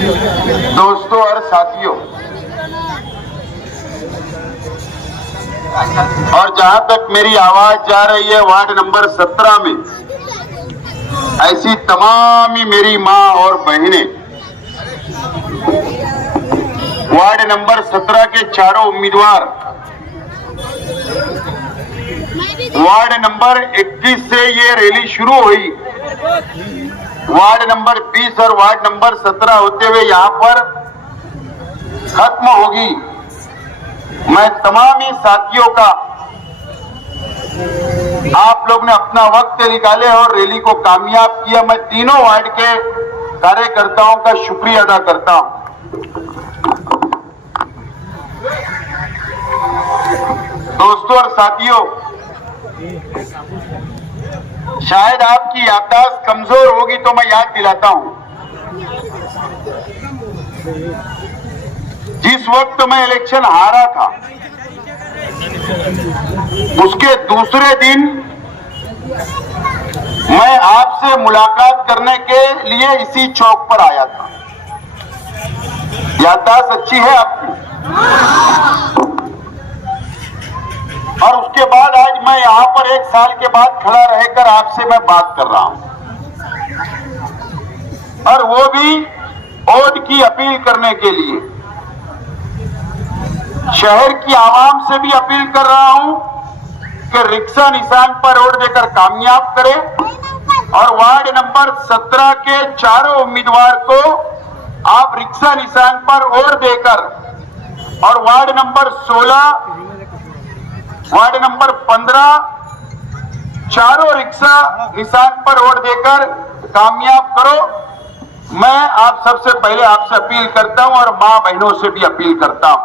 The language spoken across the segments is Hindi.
दोस्तों और साथियों, और जहां तक मेरी आवाज जा रही है वार्ड नंबर 17 में, ऐसी तमाम ही मेरी मां और बहनें वार्ड नंबर 17 के चारों उम्मीदवार वार्ड नंबर 21 से ये रैली शुरू हुई, वार्ड नंबर 20 और वार्ड नंबर 17 होते हुए यहां पर खत्म होगी। मैं तमाम ही साथियों का, आप लोग ने अपना वक्त निकाले और रैली को कामयाब किया, मैं तीनों वार्ड के कार्यकर्ताओं का शुक्रिया अदा करता हूं। दोस्तों और साथियों, शायद आपकी याददाश्त कमजोर होगी तो मैं याद दिलाता हूं, जिस वक्त मैं इलेक्शन हारा था उसके दूसरे दिन मैं आपसे मुलाकात करने के लिए इसी चौक पर आया था। याददाश्त अच्छी है आपकी? और उसके बाद आज मैं यहां पर 1 साल के बाद खड़ा रहकर आपसे मैं बात कर रहा हूं, और वो भी वोट की अपील करने के लिए। शहर की आवाम से भी अपील कर रहा हूं कि रिक्शा निशान पर वोट देकर कामयाब करें, और वार्ड नंबर 17 के चारों उम्मीदवार को आप रिक्शा निशान पर वोट देकर, और वार्ड नंबर 16, वार्ड नंबर 15 चारों रिक्शा निशान पर वोट देकर कामयाब करो। मैं आप सबसे पहले आपसे अपील करता हूं और मां बहनों से भी अपील करता हूं।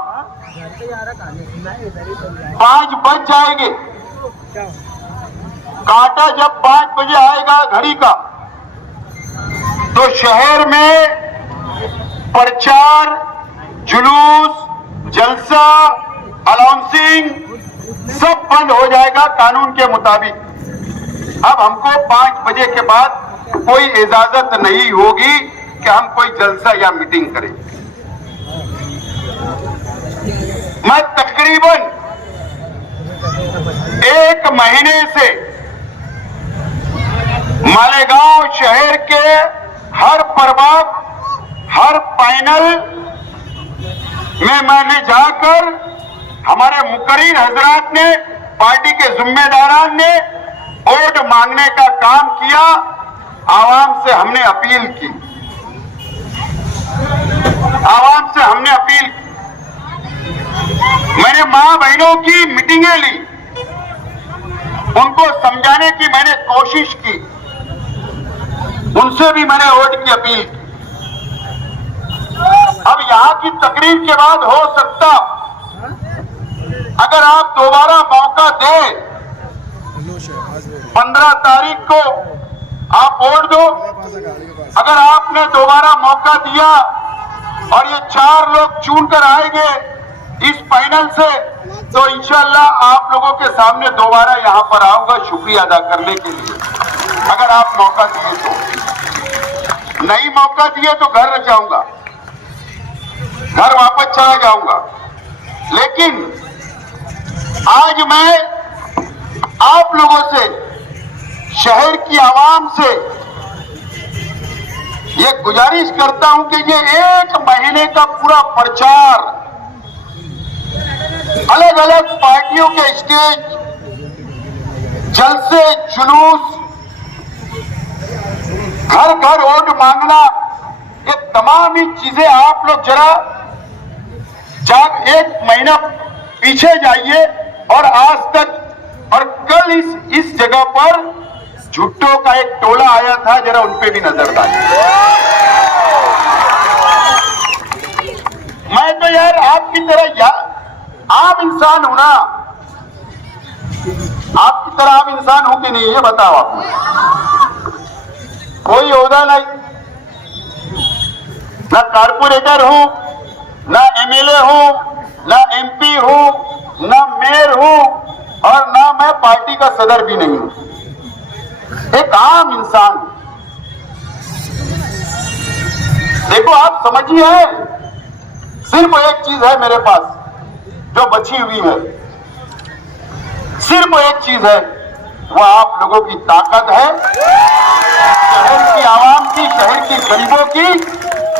5 बज जाएंगे, कांटा जब 5 बजे आएगा घड़ी का, तो शहर में प्रचार, जुलूस, जलसा, अनाउंसिंग सब बंद हो जाएगा कानून के मुताबिक। अब हमको 5 बजे के बाद कोई इजाजत नहीं होगी कि हम कोई जलसा या मीटिंग करें। मैं तकरीबन 1 महीने से मालेगांव शहर के हर प्रभाग, हर पैनल में मैंने जाकर, हमारे मुकर्रिर हजरात ने, पार्टी के जिम्मेदारान ने वोट मांगने का काम किया, आवाम से हमने अपील की, आवाम से हमने अपील की। मैंने मां बहनों की मीटिंगें ली, उनको समझाने की मैंने कोशिश की, उनसे भी मैंने वोट की अपील की। अब यहां की तकरीर के बाद हो सकता, अगर आप दोबारा मौका दें, 15 तारीख को आप वोट दो। अगर आपने दोबारा मौका दिया और ये 4 लोग चुन कर आएंगे इस पैनल से, तो इंशाल्लाह आप लोगों के सामने दोबारा यहां पर आऊंगा शुक्रिया अदा करने के लिए, अगर आप मौका दिए तो। नहीं मौका दिए तो घर जाऊंगा, घर वापस चला जाऊंगा। लेकिन आज मैं आप लोगों से, शहर की आवाम से ये गुजारिश करता हूं कि ये 1 महीने का पूरा प्रचार, अलग अलग पार्टियों के स्टेज, जलसे, जुलूस, घर घर वोट मांगना, ये तमाम ही चीजें आप लोग जरा 1 महीना पीछे जाइए, और आज तक, और कल इस जगह पर झुट्टों का एक टोला आया था, जरा उन पे भी नजर डालिए। मैं तो यार आपकी तरह आम इंसान हूं ना, आपकी तरह आम इंसान हूं कि नहीं, ये बताओ आप। कोई ओहदा नहीं, ना कारपोरेटर हूं, ना एमएलए हूं, ना एमपी हूं, ना मेयर हूं, और ना मैं पार्टी का सदर भी नहीं हूं, एक आम इंसान। देखो आप समझिए, सिर्फ एक चीज है मेरे पास जो बची हुई है, सिर्फ एक चीज है, वो आप लोगों की ताकत है, शहर की आवाम की, शहर के गरीबों की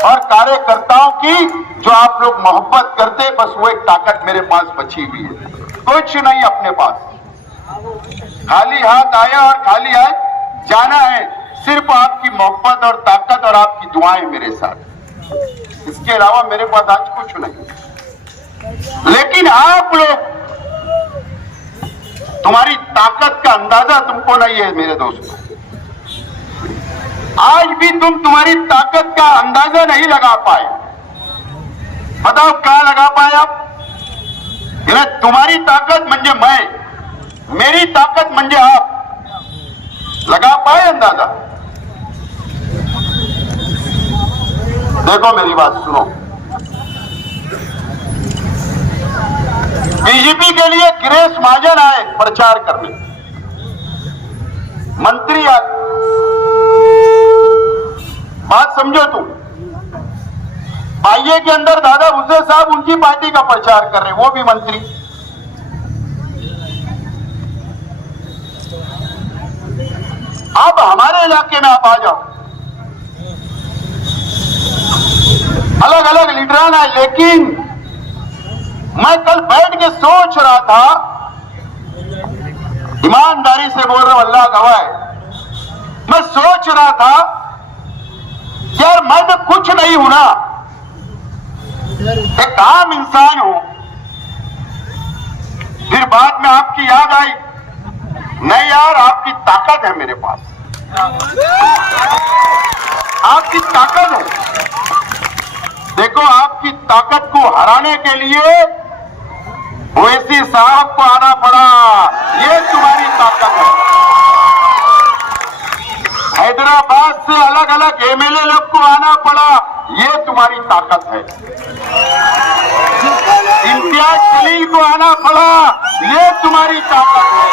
और कार्यकर्ताओं की, जो आप लोग मोहब्बत करते, बस वो एक ताकत मेरे पास बची हुई है। कुछ नहीं अपने पास, खाली हाथ आया और खाली हाथ जाना है। सिर्फ आपकी मोहब्बत और ताकत और आपकी दुआएं मेरे साथ, इसके अलावा मेरे पास आज कुछ नहीं। लेकिन आप लोग, तुम्हारी ताकत का अंदाजा तुमको नहीं है मेरे दोस्तों। आज भी तुम तुम्हारी ताकत का अंदाजा नहीं लगा पाए। बताओ क्या लगा पाए आप? तुम्हारी ताकत म्हणजे मैं, मेरी ताकत म्हणजे आप। लगा पाए अंदाजा? देखो मेरी बात सुनो, बीजेपी के लिए गिरीश महाजन आए प्रचार करने, मंत्री आए। बात समझो तुम, आइए के अंदर दादा भुसे साहब उनकी पार्टी का प्रचार कर रहे, वो भी मंत्री। अब हमारे इलाके में आप आ जाओ, अलग अलग लीडरान आए, लेकिन मैं कल बैठ के सोच रहा था, ईमानदारी से बोल रहा हूं, अल्लाह गवाह है, मैं सोच रहा था यार मैं तो कुछ नहीं हूं ना, एक आम इंसान हूं। फिर बाद में आपकी याद आई, नहीं यार आपकी ताकत है मेरे पास, आपकी ताकत है। देखो आपकी ताकत को हराने के लिए ओवैसी साहब को आना पड़ा, ये तुम्हारी ताकत है। हैदराबाद से अलग अलग एमएलए लोग को आना पड़ा, ये तुम्हारी ताकत है। इम्तियाज जलील को आना पड़ा, ये तुम्हारी ताकत है।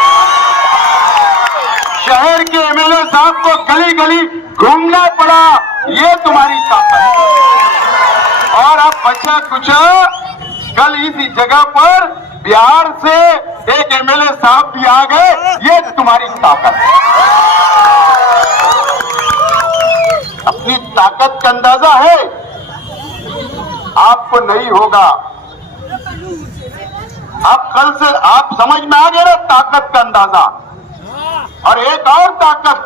शहर के एमएलए साहब को गली गली घूमना पड़ा, ये तुम्हारी ताकत है। और अब बचा कुछ, कल इसी जगह पर बिहार से एक एमएलए साहब भी आ गए, ये तुम्हारी ताकत है। अपनी ताकत का अंदाजा है आपको नहीं होगा। अब कल से आप समझ में आ गए ना ताकत का अंदाजा। और एक और ताकत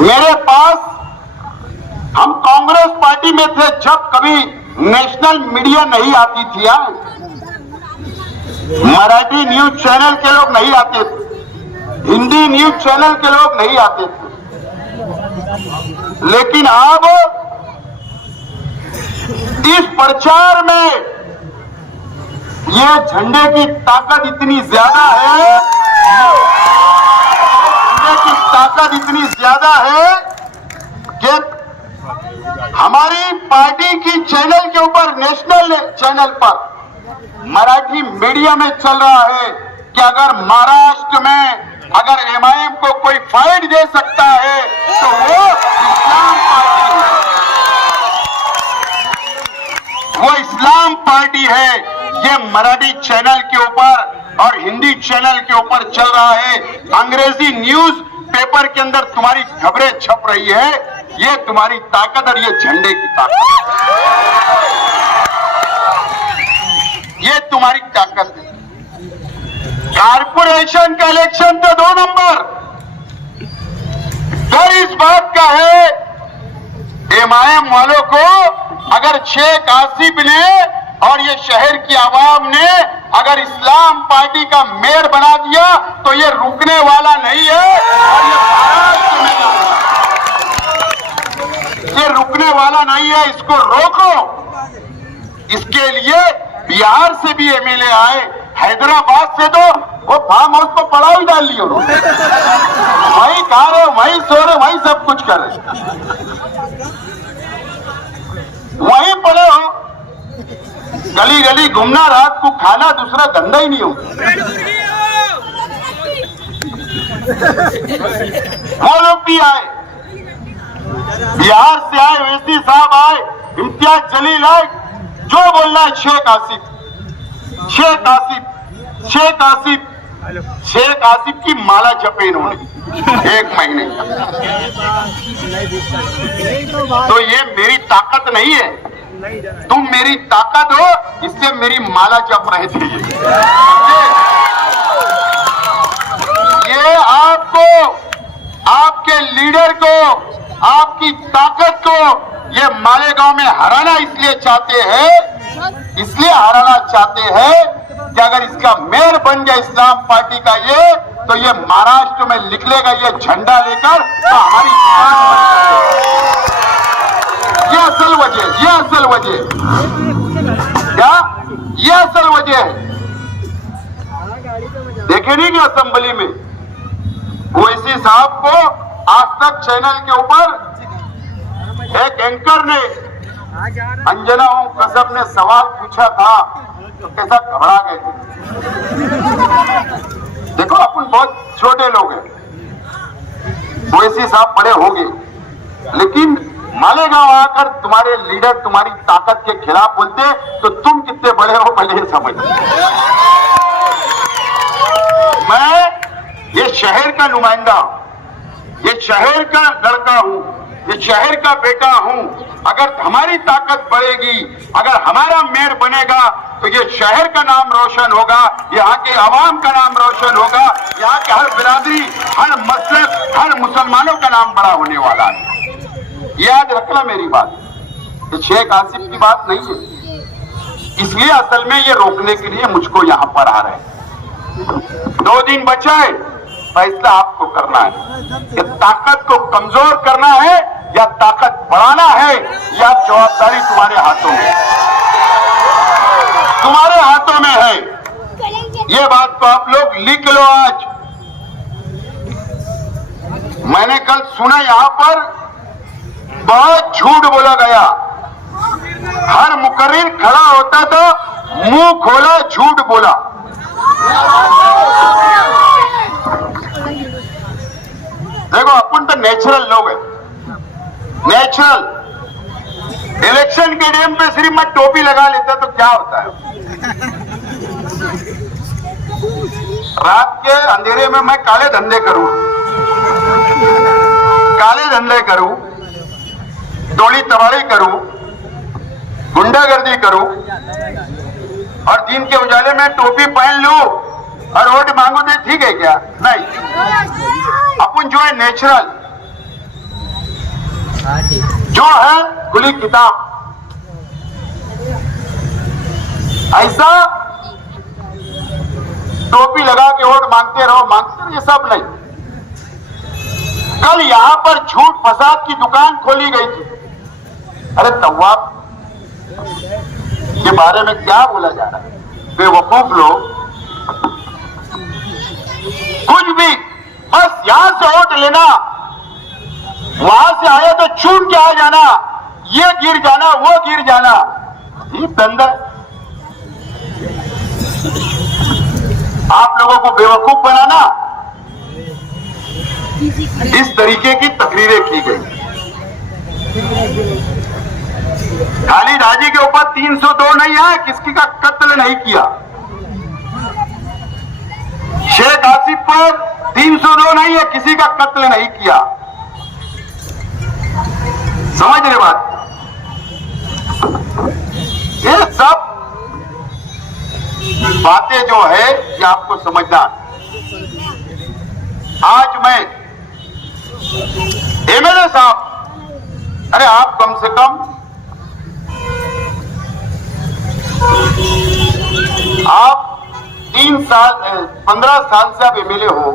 मेरे पास, हम कांग्रेस पार्टी में थे जब कभी नेशनल मीडिया नहीं आती थी, मराठी न्यूज चैनल के लोग नहीं आते थे, हिंदी न्यूज चैनल के लोग नहीं आते थे। लेकिन अब इस प्रचार में ये झंडे की ताकत इतनी ज्यादा है, झंडे की ताकत इतनी ज्यादा है कि हमारी पार्टी की चैनल के ऊपर, नेशनल चैनल पर मराठी मीडिया में चल रहा है कि अगर महाराष्ट्र में अगर एमआईएम को कोई फाइट दे सकता है तो वो इस्लाम पार्टी है, वो इस्लाम पार्टी है। ये मराठी चैनल के ऊपर और हिंदी चैनल के ऊपर चल रहा है। अंग्रेजी न्यूज पेपर के अंदर तुम्हारी खबरें छप रही है, ये तुम्हारी ताकत और ये झंडे की ताकत, ये तुम्हारी ताकत है। कारपोरेशन का इलेक्शन तो 2 नंबर, डर इस बात का है एमआईएम वालों को, अगर शेख आसिफ ने और ये शहर की आवाम ने अगर इस्लाम पार्टी का मेयर बना दिया तो ये रुकने वाला नहीं है। और ये महाराष्ट्र में ये रुकने वाला नहीं है, इसको रोको। इसके लिए बिहार से भी एमएलए आए, हैदराबाद से तो वो फार्म हाउस को पड़ा ही डाल लिया उन्होंने, वही खा रहे, वही सो रहे, वही सब कुछ कर रहे, वहीं पड़े हो। गली गली घूमना, रात को खाना, दूसरा धंधा ही नहीं हो। वो लोग भी आए, बिहार से आए ओवैसी साहब आए, इम्तियाज जलील आए, जो बोलना है शेख आसिफ, शेख आसिफ, शेख आसिफ, शेख आसिफ की माला जपे इन्होंने 1 महीने। तो ये मेरी ताकत नहीं है, तुम मेरी ताकत हो, इससे मेरी माला जप रहे थे। ये आपको, आपके लीडर को, आपकी ताकत को ये मालेगांव में हराना इसलिए चाहते हैं, इसलिए हराना चाहते हैं कि अगर इसका मेयर बन गया इस्लाम पार्टी का ये, तो ये महाराष्ट्र में निकलेगा ये झंडा लेकर, तो हमारी ये असल वजह, ये असल वजह क्या, ये असल वजह है। देखे नहीं कि असेंबली में ओवैसी साहब को आज तक चैनल के ऊपर एक एंकर ने, अंजना ओम कसब ने सवाल पूछा था तो कैसा घबरा गए थे। देखो अपन बहुत छोटे लोग हैं, ओवैसी साहब बड़े होंगे, लेकिन मालेगांव आकर तुम्हारे लीडर तुम्हारी ताकत के खिलाफ बोलते तो तुम कितने बड़े हो पहले समझ। मैं ये शहर का नुमाइंदा हूं, ये शहर का लड़का हूं, ये शहर का बेटा हूं। अगर हमारी ताकत बढ़ेगी, अगर हमारा मेयर बनेगा, तो ये शहर का नाम रोशन होगा, यहाँ के आवाम का नाम रोशन होगा, यहाँ के हर बिरादरी, हर मसलक, हर मुसलमानों का नाम बड़ा होने वाला है। याद रखना मेरी बात, ये शेख आसिफ की बात नहीं है। इसलिए असल में ये रोकने के लिए मुझको यहाँ पर आ रहे हैं। 2 दिन बचा है, फैसला आपको करना है कि ताकत को कमजोर करना है या ताकत बढ़ाना है, या जवाबदारी तुम्हारे हाथों में, तुम्हारे हाथों में है। ये बात को आप लोग लिख लो। आज मैंने कल सुना यहां पर बहुत झूठ बोला गया, हर मुकर्रिर खड़ा होता था, मुंह खोला झूठ बोला। देखो अपन तो नेचुरल लोग हैं, नेचुरल। इलेक्शन के टाइम पे सिर्फ मैं टोपी लगा लेता तो क्या होता है, रात के अंधेरे में मैं काले धंधे करूं, काले धंधे करूं, टोली तबाड़ी करूं, गुंडागर्दी करूं, और दिन के उजाले में टोपी पहन लूं और वोट मांगू तो ठीक है क्या? नहीं, अपन जो है नेचुरल, जो है खुली किताब, ऐसा टोपी लगा के वोट मांगते रहो, ये सब नहीं। कल यहां पर झूठ फसाद की दुकान खोली गई थी। अरे तवाब के बारे में क्या बोला जा रहा है, बेवकूफ लोग, कुछ भी बस यहां से वोट लेना, वहां से आया तो चून के आ जाना, ये गिर जाना, वो गिर जाना, ये धंधा। आप लोगों को बेवकूफ बनाना, इस तरीके की तकरीरें की गई। खालिद हाजी के ऊपर 302 नहीं है, किसी का कत्ल नहीं किया। शेख आसिफ पर 302 नहीं है, किसी का कत्ल नहीं किया। समझ रहे बात? ये सब बातें जो है ये आपको समझना। आज मैं एमएलए साहब, अरे आप कम से कम आप 15 साल से आप एमएलए हो,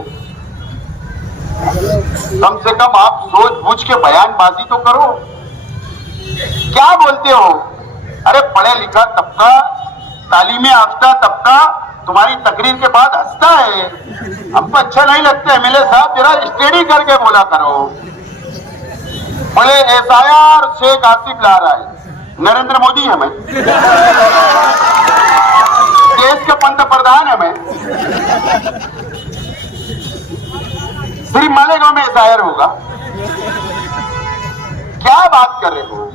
कम से कम आप सोच बूझ के बयानबाजी तो करो। क्या बोलते हो? अरे पढ़ा लिखा तबका, तालीम याफ्ता तबका तुम्हारी तकरीर के बाद हंसता है। हमको अच्छा नहीं लगता। एमएलए साहब जरा स्टडी करके बोला करो। बोले एफआईआर शेख आसिफ ला रहा है, नरेंद्र मोदी है मैं, देश के पंत प्रधान है मैं, सिर्फ मालेगांव में एफआईआर होगा क्या बात कर रहे हो?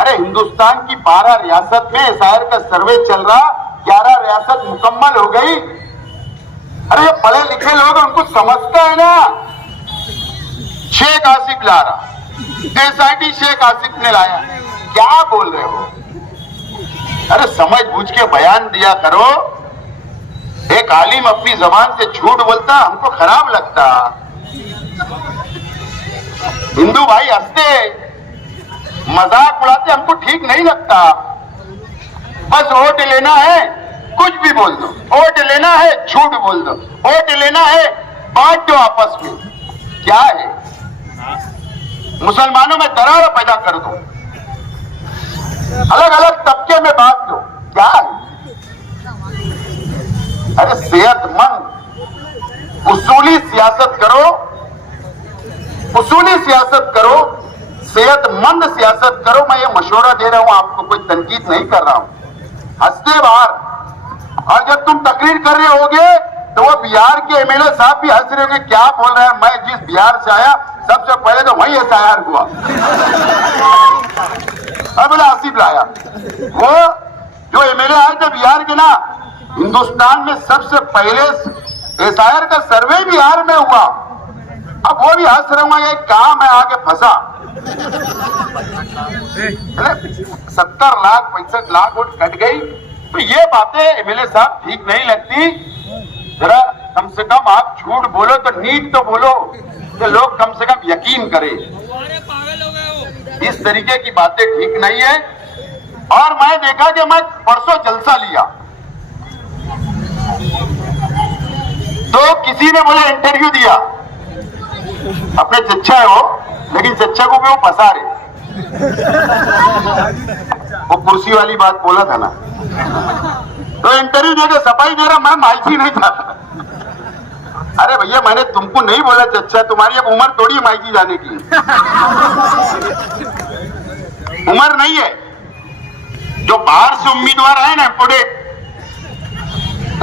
अरे हिंदुस्तान की 12 रियासत में एसआईआर का सर्वे चल रहा, 11 रियासत मुकम्मल हो गई। अरे ये पढ़े लिखे लोग उनको समझता है ना। शेख आसिफ ला रहा, एसआईटी शेख आसिफ ने लाया, क्या बोल रहे हो? अरे समझ बूझ के बयान दिया करो। एक आलिम अपनी जबान से झूठ बोलता, हमको खराब लगता। हिंदू भाई हंसते, मजाक उड़ाते, हमको ठीक नहीं लगता। बस वोट लेना है, कुछ भी बोल दो। वोट लेना है, झूठ बोल दो। वोट लेना है, बांट दो आपस में। क्या है? मुसलमानों में दरार पैदा कर दो, अलग अलग तबके में बांट दो। क्या है? अरे सेहतमंद उसूली सियासत करो, उसूली सियासत करो, सेहतमंद सियासत करो। मैं ये मशवरा दे रहा हूं आपको, कोई तनकीद नहीं कर रहा हूं। हंसते बाहर। और जब तुम तकरीर कर रहे होगे तो वो बिहार के एमएलए साहब भी हंस रहे होंगे, क्या बोल रहे हैं। मैं जिस बिहार से आया सबसे पहले तो वही एसआईआर हुआ। अब बोला आसिफ लाया। वो जो एमएलए आए थे बिहार के ना, हिंदुस्तान में सबसे पहले एसआईआर का सर्वे बिहार में हुआ। अब वो भी हंस रहे होंगे, कहां मैं आगे फंसा। 70 लाख 65 लाख वोट कट गई। तो ये बातें एमएलए साहब ठीक नहीं लगती। जरा कम से कम आप झूठ बोलो तो नीट तो बोलो, तो लोग कम से कम यकीन करें। इस तरीके की बातें ठीक नहीं है। और मैं देखा कि मैं परसों जलसा लिया तो किसी ने मुझे इंटरव्यू दिया, अपने चच्चा है वो, लेकिन चच्चा को भी वो फंसा रहे। वो कुर्सी वाली बात बोला था ना, तो इंटरव्यू देकर सफाई दे रहा, मैं माइकी नहीं चाहता। अरे भैया मैंने तुमको नहीं बोला चच्चा, तुम्हारी अब उम्र थोड़ी है माइकी जाने की। उम्र नहीं है। जो बाहर से उम्मीदवार आए ना पुणे,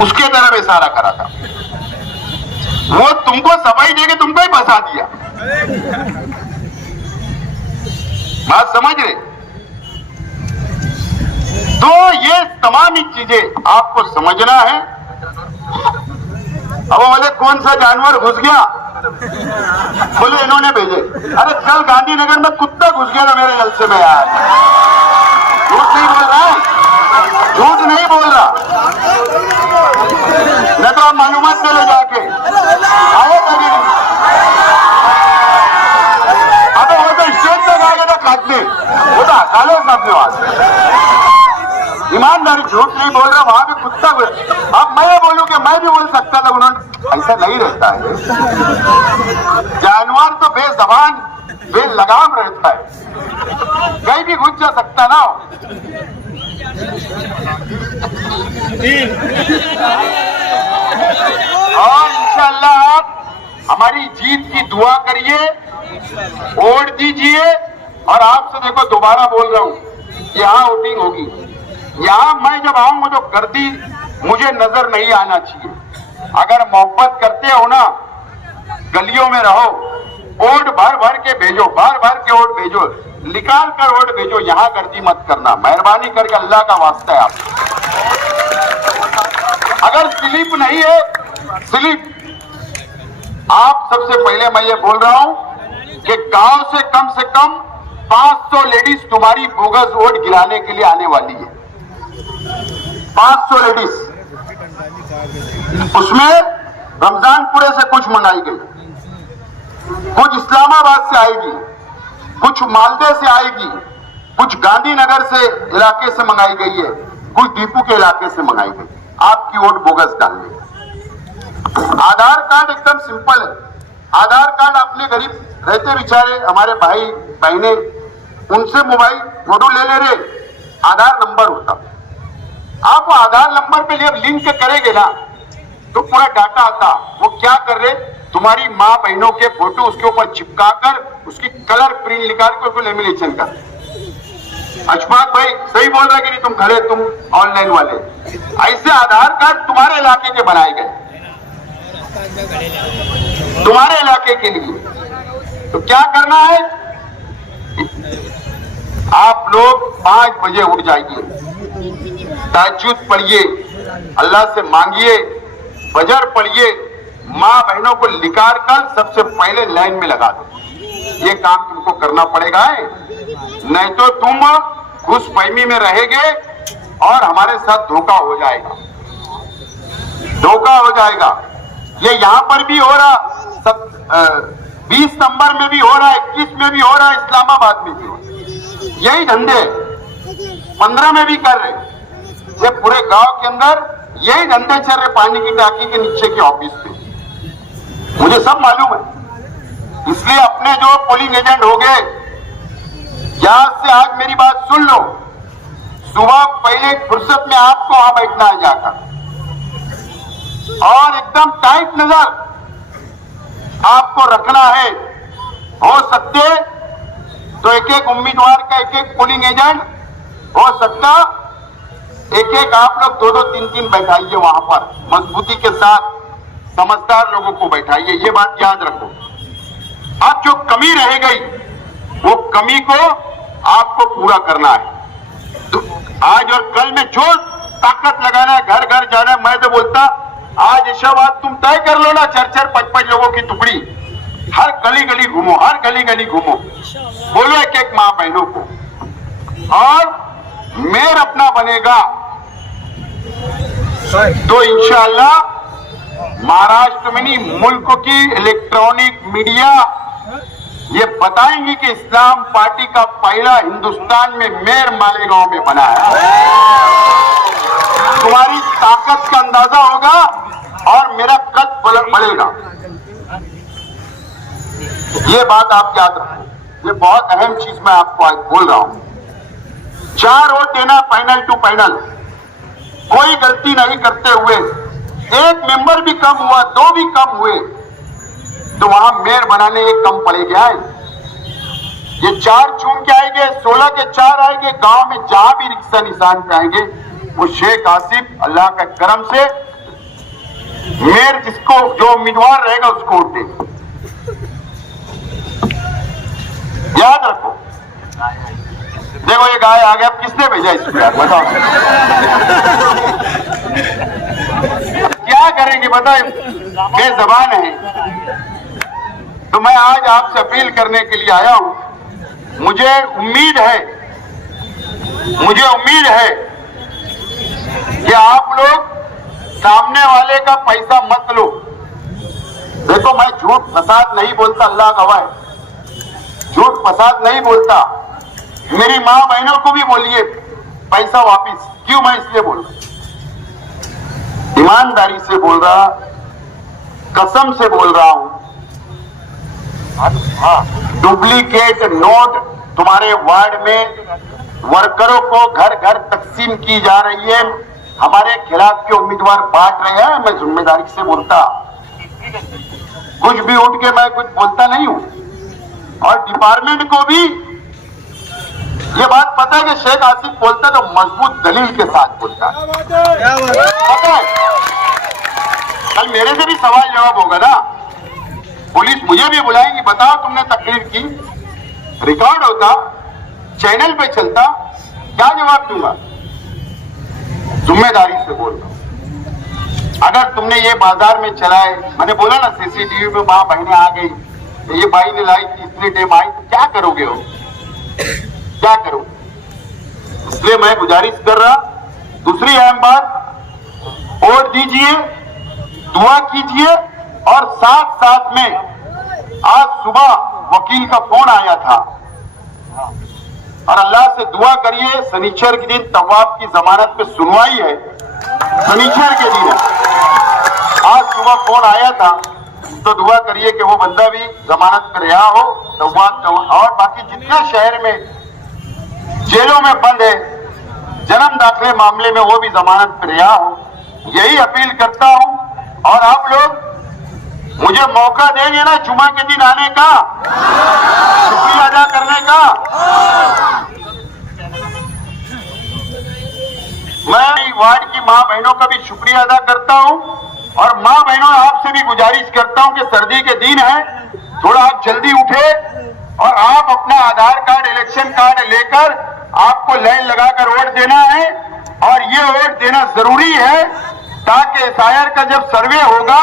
उसके तरफ इशारा करा था। वो तुमको सफाई देके तुमको ही फंसा दिया। बात समझ रहे? तो ये तमाम ही चीजें आपको समझना है। अब बोले कौन सा जानवर घुस गया, बोले इन्होंने भेजे। अरे कल गांधीनगर में कुत्ता घुस गया था मेरे जलसे में यार। झूठ नहीं बोल रहा है, झूठ नहीं बोल रहा। न तो आप मालूमात ले जाके आए कभी नहीं। अब वो तो स्टेट तक आ गया था काटने, वो तो हटा लो अपने वहां। ईमानदारी झूठ नहीं बोल रहा, वहां भी कुत्ता। अब मैं ये बोलूं कि मैं भी बोल सकता था, उन्होंने ऐसा नहीं रहता है। जानवर तो बेजबान बेलगाम रहता है, कहीं भी घुस जा सकता ना। और इंशाअल्लाह आप हमारी जीत की दुआ करिए, वोट दीजिए। और आपसे देखो दोबारा बोल रहा हूं, यहां वोटिंग होगी। यहां मैं जब आऊंगा तो गर्दी मुझे नजर नहीं आना चाहिए। अगर मोहब्बत करते हो ना, गलियों में रहो, वोट भर भर के भेजो, भर भर के वोट भेजो, निकाल कर वोट भेजो। यहां गर्दी मत करना, मेहरबानी करके, अल्लाह का वास्ता है आप। अगर स्लिप नहीं है, स्लिप आप सबसे पहले मैं ये बोल रहा हूं कि गांव से कम 500 लेडीज तुम्हारी बोगस वोट गिराने के लिए आने वाली है। 500 लेडीज, उसमें रमजानपुरे से कुछ मंगाई गई, कुछ इस्लामाबाद से आएगी, कुछ मालदे से आएगी, कुछ गांधीनगर से इलाके से मंगाई गई है, कुछ दीपू के इलाके से मंगाई गई। आपकी वोट बोगस डालने। आधार कार्ड एकदम सिंपल है। आधार कार्ड अपने गरीब रहते बेचारे हमारे भाई बहने, उनसे मोबाइल फोटो ले ले रहे, आधार नंबर होता। आप वो आधार नंबर पे जब लिंक करेंगे ना तो पूरा डाटा आता। वो क्या कर रहे, तुम्हारी माँ बहनों के फोटो उसके ऊपर चिपका कर उसकी कलर प्रिंट निकाल कर उसको लेमिनेशन कर। अशफाक भाई सही बोल रहे कि नहीं, तुम खड़े, तुम ऑनलाइन वाले। ऐसे आधार कार्ड तुम्हारे इलाके के बनाए गए, तुम्हारे इलाके के लिए। तो क्या करना है, आप लोग 5 बजे उठ जाइए, तहज्जुद पढ़िए, अल्लाह से मांगिए, फजर पढ़िए, माँ बहनों को लिकार कर सबसे पहले लाइन में लगा दो। ये काम तुमको करना पड़ेगा है, नहीं तो तुम घुसपैठी में रहेंगे और हमारे साथ धोखा हो जाएगा, धोखा हो जाएगा। ये यहाँ पर भी हो रहा, 20 नंबर में भी हो रहा, 21 में भी हो रहा, इस्लामाबाद में भी हो रहा। यही धंधे 15 में भी कर रहे, ये पूरे गांव के अंदर यही धंधे चल रहे, पानी की टाकी के नीचे के ऑफिस पे, मुझे सब मालूम है। इसलिए अपने जो पोलिंग एजेंट हो गए, यहां से आज मेरी बात सुन लो, सुबह पहले फुर्सत में आपको वहां बैठना है जाकर, और एकदम टाइट नजर आपको रखना है। हो सकते तो एक एक उम्मीदवार का एक एक पोलिंग एजेंट, हो सकता एक एक आप लोग 2-2, 3-3 बैठाइए वहां पर, मजबूती के साथ समझदार लोगों को बैठाइए, ये बात याद रखो। अब जो कमी रह गई वो कमी को आपको पूरा करना है। तो आज और कल में जो ताकत लगाना है, घर घर जाना है, मैं तो बोलता आज इशाबाद तुम तय कर लो ना, 4-4, 5-5 लोगों की टुकड़ी, हर गली गली घूमो, हर गली गली घूमो, बोलो एक एक माँ बहनों को, और मेयर अपना बनेगा तो इंशाअल्लाह महाराष्ट्र में नहीं, मुल्क की इलेक्ट्रॉनिक मीडिया ये बताएंगे कि इस्लाम पार्टी का पहला हिंदुस्तान में मेयर मालेगांव में बना है। तुम्हारी ताकत का अंदाजा होगा और मेरा कद बढ़ेगा। ये बात आप याद रखो, ये बहुत अहम चीज मैं आपको आज बोल रहा हूं। 4 वोट देना फाइनल टू फाइनल, कोई गलती नहीं करते हुए, एक मेंबर भी कम हुआ, 2 भी कम हुए तो वहां मेयर बनाने एक कम पड़े गया है। ये 4 चुन के आएंगे, 16 के 4 आएंगे, गांव में जहां भी रिक्शा निशान पे आएंगे वो शेख आसिफ अल्लाह का करम से मेयर जिसको जो उम्मीदवार रहेगा उसको वोट देगा। याद रखो। देखो ये गाय आ गया, अब किसने भेजा इसको यार बताओ। क्या करेंगे बताए, बेज़बान है। तो मैं आज आपसे अपील करने के लिए आया हूं, मुझे उम्मीद है कि आप लोग सामने वाले का पैसा मत लो। देखो मैं झूठ फसाद नहीं बोलता, अल्लाह गवाह है, झूठ फसाद नहीं बोलता। मेरी माँ बहनों को भी बोलिए पैसा वापिस, क्यों मैं इसलिए बोल रहा, ईमानदारी से बोल रहा, कसम से बोल रहा हूं। डुप्लीकेट नोट तुम्हारे वार्ड में वर्करों को घर घर तकसीम की जा रही है, हमारे खिलाफ के उम्मीदवार बांट रहे हैं। मैं जिम्मेदारी से बोलता, कुछ भी उठ के मैं कुछ बोलता नहीं हूं। और डिपार्टमेंट को भी ये बात पता है कि शेख आसिफ बोलता तो मजबूत दलील के साथ बोलता है, पता है। कल मेरे से भी सवाल जवाब होगा ना, पुलिस मुझे भी बुलाएगी, बताओ तुमने तकरीर की, रिकॉर्ड होता, चैनल पे चलता, क्या जवाब दूंगा। जिम्मेदारी से बोल रहा हूं। अगर तुमने ये बाजार में चलाए, मैंने बोला ना सीसीटीवी में माँ बहनें आ गई, ये भाई ने लाई थी, इतनी टाइम आई, तो क्या करोगे हो, क्या करोगे। इसलिए मैं गुजारिश कर रहा, दूसरी अहम बात, वोट दीजिए, दुआ कीजिए, और साथ साथ में आज सुबह वकील का फोन आया था, और अल्लाह से दुआ करिए, शनिचर के दिन तवाब की जमानत पे सुनवाई है, शनिचर के दिन है। आज सुबह फोन आया था, तो दुआ करिए कि वो बंदा भी जमानत पे रिहा हो, तवाब, और बाकी जितने शहर में जेलों में बंद है, जन्म दाखिले मामले में वो भी जमानत पे रिहा हो। यही अपील करता हूं, और आप लोग मुझे मौका देंगे ना जुमा के दिन आने का, शुक्रिया अदा करने का। मैं वार्ड की माँ बहनों का भी शुक्रिया अदा करता हूं, और माँ बहनों आपसे भी गुजारिश करता हूं कि सर्दी के दिन है, थोड़ा आप जल्दी उठे, और आप अपना आधार कार्ड, इलेक्शन कार्ड लेकर आपको लाइन लगाकर वोट देना है। और ये वोट देना जरूरी है ताकि एसआईआर का जब सर्वे होगा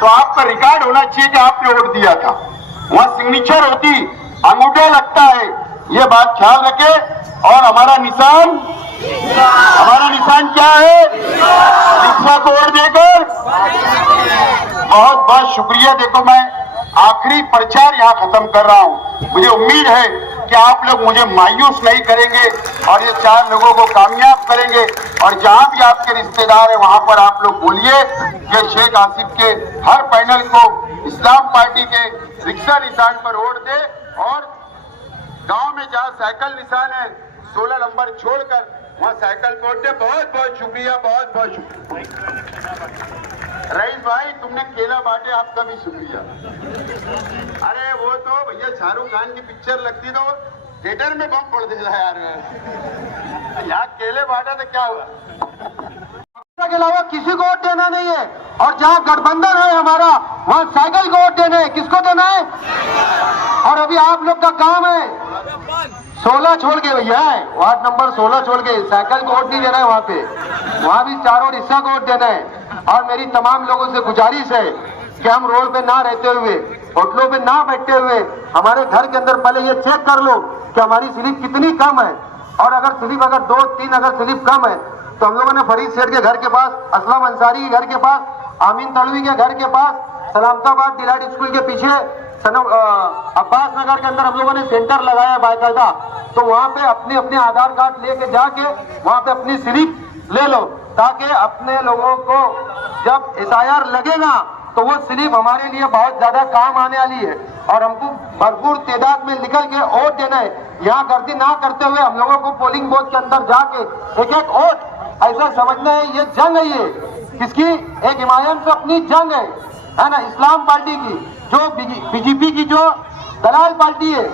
तो आपका रिकॉर्ड होना चाहिए कि आपने वोट दिया था। वहां सिग्नेचर होती, अंगूठा लगता है, ये बात ख्याल रखे। और हमारा निशान क्या है? रिक्शा को वोट देकर। बहुत बहुत शुक्रिया। देखो, मैं आखिरी प्रचार यहाँ खत्म कर रहा हूँ। मुझे उम्मीद है कि आप लोग मुझे मायूस नहीं करेंगे और ये 4 लोगों को कामयाब करेंगे। और जहां भी आपके रिश्तेदार है वहां पर आप लोग बोलिए कि शेख आसिफ के हर पैनल को इस्लाम पार्टी के रिक्शा निशान पर वोट दे। और गांव में जहां साइकिल निशान है 16 नंबर छोड़कर वहां साइकिल वोट दे। बहुत बहुत शुक्रिया, बहुत बहुत शुक्रिया। रईस भाई, तुमने केला बांटे, आपका भी शुक्रिया। अरे वो तो भैया शाहरुख खान की पिक्चर लगती तो थिएटर में बम पड़ देता यार। यहाँ केले बांटा तो क्या हुआ? के अलावा किसी को वोट देना नहीं है। और जहाँ गठबंधन है हमारा, वहाँ साइकिल को वोट देना है। किसको देना है? और अभी आप लोग का काम है 16 छोड़ के भैया, वार्ड नंबर 16 छोड़ के साइकिल को वोट नहीं देना है। वहाँ पे वहाँ भी चारों हिस्सा को वोट देना है। और मेरी तमाम लोगों से गुजारिश है कि हम रोड पे ना रहते हुए, होटलों पे ना बैठते हुए, हमारे घर के अंदर पहले ये चेक कर लो कि हमारी स्लिप कितनी कम है। और अगर स्लिप अगर 2-3 अगर स्लिप कम है तो हम लोगों ने फरीद सेठ के घर के पास, असलम अंसारी के घर के पास, आमीन तड़वी के घर के पास, सलामताबाद डिलाइट स्कूल के पीछे अब्बास नगर के अंदर हम लोगों ने सेंटर लगाया बाकायदा। तो वहाँ पे अपने अपने आधार कार्ड लेके जाके वहाँ पे अपनी स्लिप ले लो, ताकि अपने लोगों को जब एसआईआर लगेगा तो वो स्लिप हमारे लिए बहुत ज्यादा काम आने वाली है। और हमको भरपूर तादाद में निकल के वोट देना है। यहाँ गर्दी ना करते हुए हम लोगों को पोलिंग बूथ के अंदर जाके एक वोट ऐसा समझना है। ये जंग है, ये किसकी? एक हिमायत से अपनी जंग है ना, इस्लाम पार्टी की, जो बीजेपी की जो दलाल पार्टी है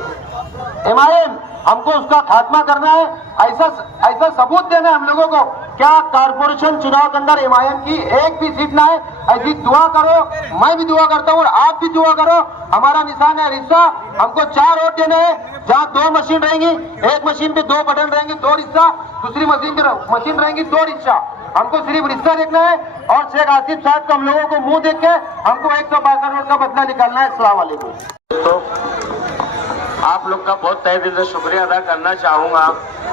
हिमायत, हमको उसका खात्मा करना है। ऐसा सबूत देना है हम लोगों को। क्या कारपोरेशन चुनाव के अंदर हिमायत की एक भी सीट ना है? ऐसी दुआ करो, मैं भी दुआ करता हूँ और आप भी दुआ करो। हमारा निशान है रिक्शा, हमको 4 वोट देने हैं। जहाँ 2 मशीन रहेंगी, एक मशीन पे 2 बटन रहेंगे, 2 रिक्शा, दूसरी मशीन रहेंगी 2 रिक्शा। हमको सिर्फ रिक्शा देखना है। और शेख आसिफ साहब को हम लोगों को मुंह देख के हमको 162 वोट का बदला निकालना है। अस्सलाम वालेकुम। तो आप लोग का बहुत तहे दिल से शुक्रिया अदा करना चाहूंगा।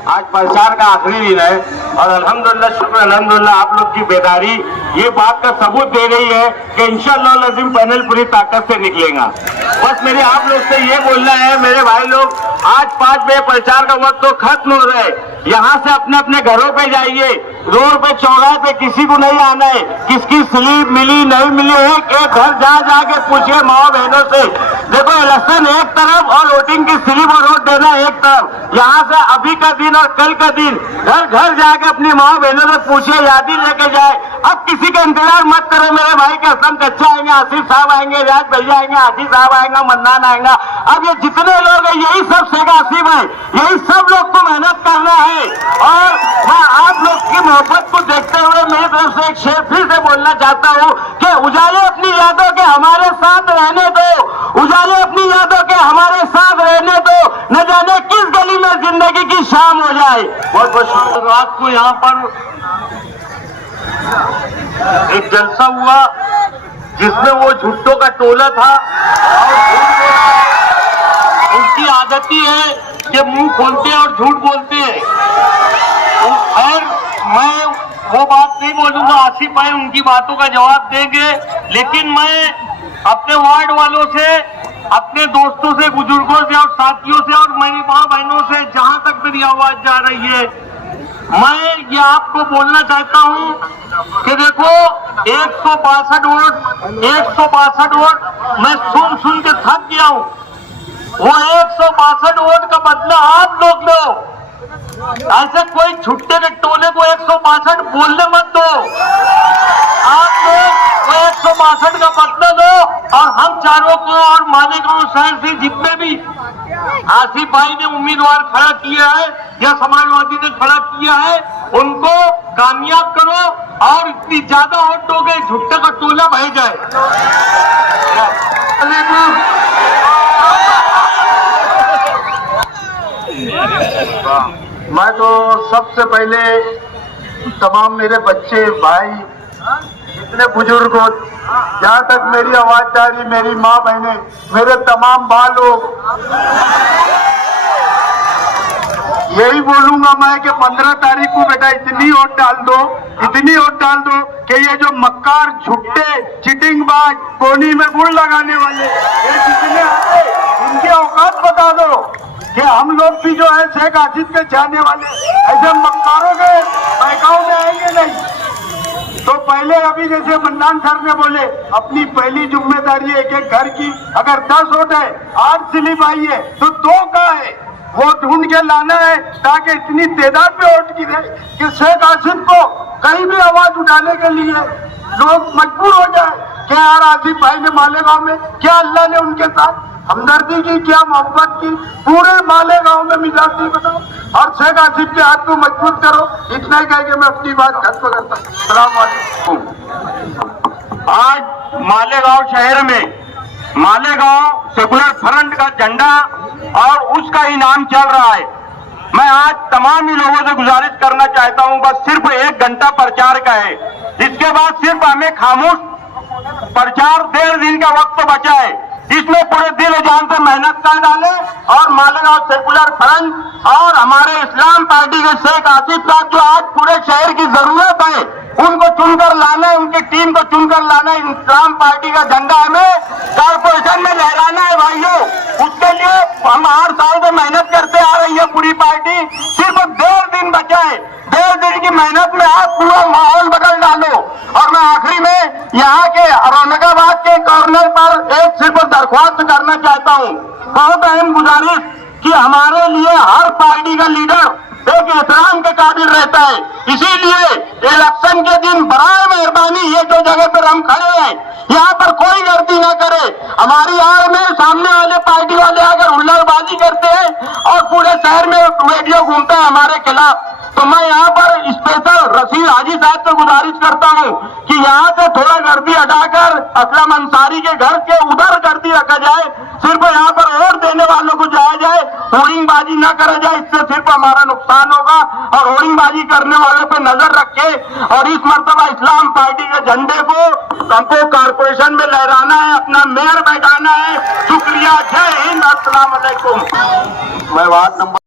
आज प्रचार का आखिरी दिन है और अल्हम्दुलिल्लाह, शुक्र अल्हम्दुलिल्लाह, आप लोग की बेदारी ये बात का सबूत दे रही है कि इंशाअल्लाह लज़ीम पैनल पूरी ताकत से निकलेगा। बस मेरे आप लोग से ये बोलना है मेरे भाई लोग, आज 5 बजे प्रचार का वक्त तो खत्म हो रहा है। यहाँ से अपने अपने घरों पे जाइए, रोड पे चौराहे पे किसी को नहीं आना है। किसकी स्लिप मिली नहीं मिली, एक एक घर जा के पूछिए माओ बहनों से। देखो, इलेक्शन एक तरफ और वोटिंग की स्लिप और वोट देना एक तरफ। यहाँ से अभी का दिन और कल का दिन घर घर जाके अपनी माओ बहनों से पूछिए, यादी लेके जाए। अब किसी का इंतजार मत करो मेरे भाई के। असम चचा आएंगे, आसिफ साहब आएंगे, राज भैया आएंगे, हाजी साहब आएंगे, मन्नान आएंगा। अब ये जितने लोग हैं यही सब शेख आसिफ है। यही सब लोग को मेहनत करना है। और मैं आप लोग की मोहब्बत को देखते हुए मेरी तरफ से एक शेर फिर से बोलना चाहता हूँ कि उजाले अपनी यादों के हमारे साथ रहने दो, उजाले अपनी यादों के हमारे साथ रहने दो, न जाने किस गली में जिंदगी की शाम हो जाए। बहुत बहुत शुक्रिया। रात को यहाँ पर एक जलसा हुआ जिसमें वो झुट्टों का टोला था और उनकी आदत ही है कि मुंह खोलते और झूठ बोलते हैं। और मैं वो बात नहीं बोलूंगा, आसिफ भाई उनकी बातों का जवाब देंगे। लेकिन मैं अपने वार्ड वालों से, अपने दोस्तों से, बुजुर्गों से और साथियों से और मेरी माँ बहनों से, जहां तक मेरी आवाज जा रही है, मैं ये आपको बोलना चाहता हूं कि देखो 162 वोट मैं सुन के थक गया हूं। वो 162 वोट का बदला आप लोग लो। ऐसे कोई छुट्टे के टोले को 162 बोलने मत दो। आप लोग वो 162 का बदला दो और हम चारों को और मालेगांव शहर से जितने भी आसिफ भाई ने उम्मीदवार खड़ा किया है या समाजवादी ने खड़ा किया है, उनको कामयाब करो और इतनी ज्यादा वोट हो गए झुट्टे का टोला बह जाए। मैं तो सबसे पहले तमाम मेरे बच्चे भाई जितने बुजुर्ग हो, जहाँ तक मेरी आवाज जा रही, मेरी माँ बहने, मेरे तमाम भाई लोग, यही बोलूंगा मैं कि 15 तारीख को बेटा इतनी वोट डाल दो कि ये जो मक्कार, झुट्टे, चिटिंगबाज, कोनी में गुड़ लगाने वाले, ये जितने आते इनकी औकात बता दो कि हम लोग भी जो है शेख आसिफ के चाहने वाले ऐसे मक्कारों के बहकाव में आएंगे नहीं। तो पहले अभी जैसे मन्नान सर ने बोले, अपनी पहली जिम्मेदारी एक एक घर की, अगर 10 वोट है, 8 स्लिप आई है तो 2 का है, वो ढूंढ के लाना है ताकि इतनी तादाद में वोट गिरे कि शेख आसिफ को कहीं भी आवाज उठाने के लिए लोग मजबूर हो जाए कि यार आसिफ भाई ने मालेगांव में क्या, अल्लाह ने उनके साथ हमदर्दी की, क्या मोहब्बत की, पूरे मालेगांव में मिजाज नहीं बताओ और शेख आसिफ के हाथ को मजबूत करो। इतना ही कह के मैं अपनी बात खत्म करता हूँ। अस्सलाम वालेकुम। आज मालेगांव शहर में मालेगांव सेकुलर फ्रंट का झंडा और उसका इनाम चल रहा है। मैं आज तमाम ही लोगों से गुजारिश करना चाहता हूं, बस सिर्फ 1 घंटा प्रचार का है, इसके बाद सिर्फ हमें खामोश प्रचार 1.5 दिन का वक्त बचा है। इसमें पूरे दिल जान से मेहनत कर डाले और मालेगांव सेकुलर फ्रंट और हमारे इस्लाम पार्टी के शेख आसिफ साहब जो आज पूरे शहर की जरूरत है, उनको चुनकर लाना है, उनकी टीम को चुनकर लाना है। इस्लाम पार्टी का झंडा हमें कारपोरेशन में लहराना है भाइयों। उसके लिए हम 8 साल से मेहनत करते आ रही है पूरी पार्टी, सिर्फ 1.5 दिन बचा है। 1.5 दिन की मेहनत में आप पूरा माहौल बदल डालो। और मैं आखिरी में यहाँ के औरंगाबाद के कॉर्नर पर एक सिर्फ दरख्वास्त करना चाहता हूँ, बहुत अहम गुजारिश कि हमारे लिए हर पार्टी का लीडर एक एहतराम के काबिल रहता है, इसीलिए इलेक्शन के दिन बराए मेहरबानी ये जो जगह पर हम खड़े हैं यहाँ पर कोई गलती ना करे। हमारी आड़ में सामने वाले पार्टी वाले अगर हुल्लड़बाजी करते हैं और पूरे शहर में वीडियो घूमता है हमारे खिलाफ, तो मैं यहाँ पर स्पेशल रशीद हाजी साहब से गुजारिश करता हूँ कि यहाँ से थोड़ा गर्दी हटाकर असलम अंसारी के घर के उधर गर्दी रखा जाए, सिर्फ यहाँ पर वोट देने वालों को जाया जाए, होर्डिंगबाजी न करा जाए, इससे सिर्फ हमारा नुकसान होगा। और होर्डिंगबाजी करने वालों पर नजर रखे और इस मर्तबा इस्लाम पार्टी के झंडे को हमको कारपोरेशन में लहराना है, अपना मेयर बैठाना है। शुक्रिया, जय हिंद, अस्सलाम वालेकुम। मैं वार्ड नंबर